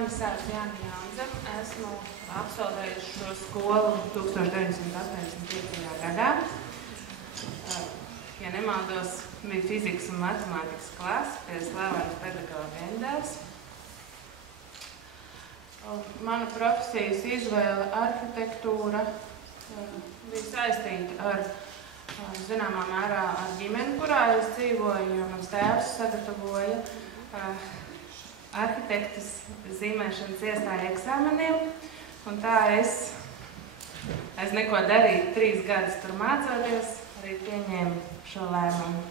Mani sauc Jāna Jaunzem. Esmu absolvējusi šo skolu 1985. gadā. Ja nemaldos, bija fizikas un matemātikas klase pie slavena pedagoga Endels. Mana profesijas izvēle arhitektūra bija saistīta ar zināmā mērā ar ģimeni, kurā es dzīvoju, jo mans tēvs sagatavoja arhitektas zīmēšanas iestāju eksāmeniem, un tā es neko darīju, 3 gadus tur mācoties, arī pieņēmu šo lēmumu.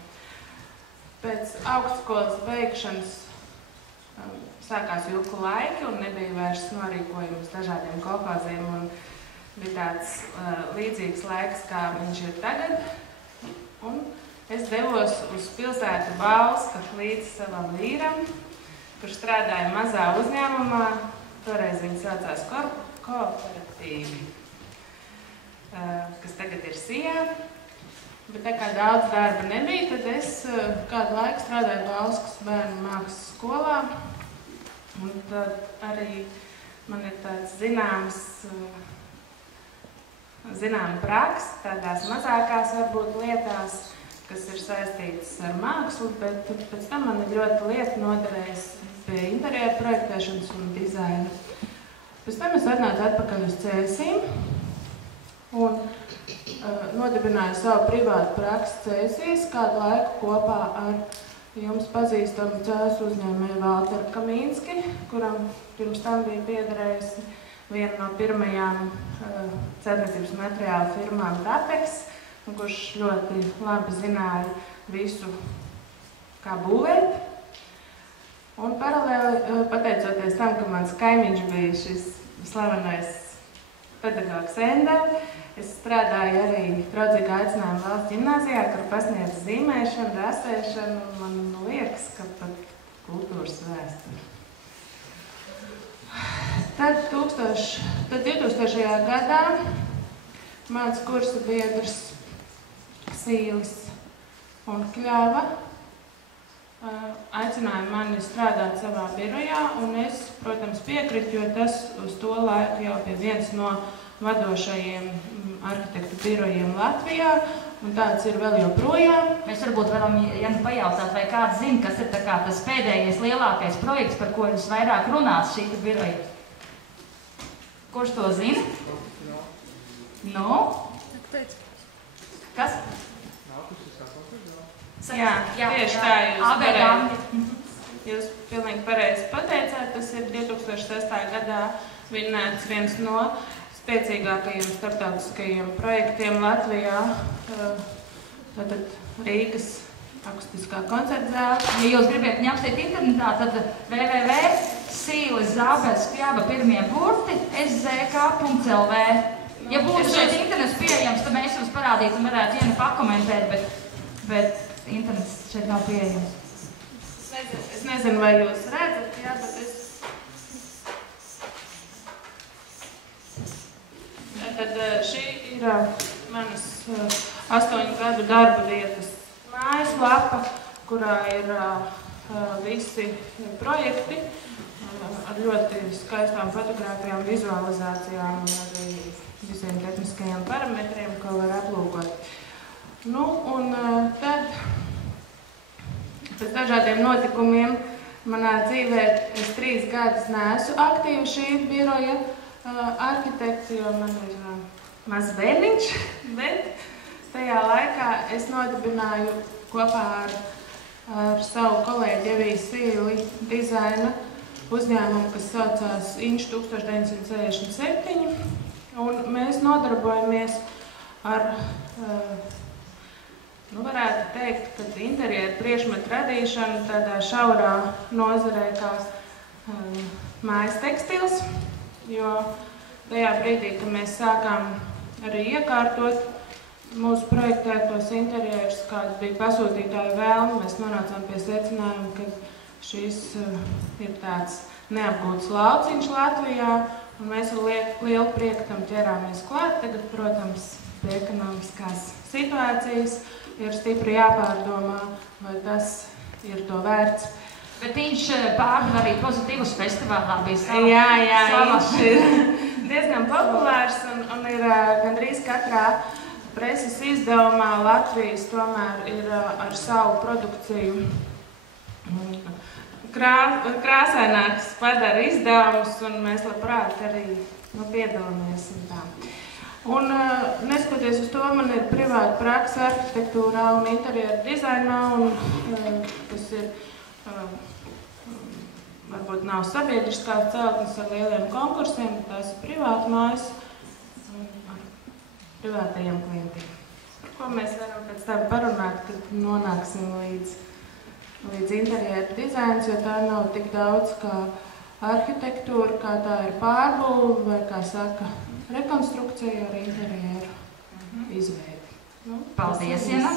Pēc augstskolas beigšanas sākās juku laiki un nebija vairs norīkojums dažādiem kolhoziem, un bija tāds līdzīgs laiks, kā viņš ir tagad. Un es devos uz pilsētu Bauska līdz savam vīram, kurš strādāja mazā uzņēmumā, toreiz viņi saucās Kooperatīvi, kas tagad ir Sijā. Bet tā kā daudz darba nebija, tad es kādu laiku strādāju Bauskas bērnu mākslas skolā. Un tad arī man ir tāds zināma praksa, tādās mazākās varbūt lietās, kas ir saistītas ar mākslu, bet pēc tam man ir ļoti lieta noderējis pie interjera projektēšanas un dizaina. Pēc tam es atnācu atpakaļ uz Cēsīm un nodibināju savu privātu praksi Cēsīs kādu laiku kopā ar jums pazīstamu cēsu uzņēmēju Valteru Kamīnski, kuram pirms tam bija piederējusi viena no pirmajām celtniecības materiālu firmām Tapex, un kurš ļoti labi zināja visu, kā būvēt. Un paralēli, pateicoties tam, ka mans kaimiņš bija šis slavenais pedagogs Endel, es strādāju arī draudzīgā aicinājuma valsts ģimnāzijā, kur pasniedz zīmēšanu, rasēšanu, un man liekas, ka pat kultūras vēsturi. Tad 2000. gadā mans kursa biedrs Sīlis un Kļava aicināja mani strādāt savā birojā, un es, protams, piekritu, jo tas uz to laiku jau bija viens no vadošajiem arhitektu birojiem Latvijā, un tāds ir vēl joprojām. Mēs varbūt varam pajautāt, vai kāds zina, kas ir tas pēdējais lielākais projekts, par ko jūs vairāk runās šī biroja? Kurš to zina? Nu? Kas? Jā, tieši tā jūs pilnīgi pareizi pateicāt. Tas ir 2006. gadā vinnēts viens no spēcīgākajiem starptautiskajiem projektiem Latvijā, tātad Rīgas akustiskā koncerta zāle. Ja jūs gribat ņemstīt internetā, tad www.Sīlis-Zābers pirmie burti szk.lv. Ja būtu šeit internets pieejams, tad mēs jums parādītu un varētu vienu pakomentēt, bet internets šeit nav pieejams. Es nezinu, vai jūs redzat, jā, bet es... Tad šī ir manas 8 gadu darba vietas mājaslapa, kurā ir visi projekti ar ļoti skaistām fotogrāfijām, vizualizācijām un arī visiem tehniskajiem parametriem, ko var aplūkot. Nu, un tad pēc dažādiem notikumiem manā dzīvē es 3 gadus neesmu aktīva šī biroja arhitekts, jo man ir mazs bērniņš, bet tajā laikā es nodibināju kopā ar savu kolēģi Eviju Sīli dizaina uzņēmumu, kas saucās Inš 1967, un mēs nodarbojamies ar varētu teikt, ka interjeru priekšmetu radīšanu tādā šaurā nozarē kā mājas tekstils, jo tajā brīdī, kad mēs sākām arī iekārtot mūsu projektētos interjerus, kāda bija pasūtītāja vēlme, mēs nonācām pie secinājuma, ka šis ir tāds neapgūts lauciņš Latvijā, un mēs ar lielu prieku tam ķerāmies klāt. Tagad, protams, pie ekonomiskās situācijas ir stipri jāpārdomā, vai tas ir to vērts. Bet viņš pārdeva arī pozitīvus festivālā, bija savas. Jā, viņš ir diezgan populārs un ir gandrīz katrā preses izdevumā Latvijas tomēr ir ar savu produkciju krāsaināks padara izdevumus, un mēs labprāt arī piedalāmies un tā. Un neskatoties uz to, man ir privāta praksa arhitektūrā un interjera dizainā, un tas ir, varbūt nav sabiedriskās celtnes ar lieliem konkursiem, bet tās ir privāta mājas ar privātajiem klientiem. Par ko mēs varam pēc tam parunāt, kad nonāksim līdz interjera dizains, jo tā nav tik daudz kā arhitektūra, kā tā ir pārbūve vai, kā saka, rekonstrukcija ar interjeru izveidi. Paldies, Iena!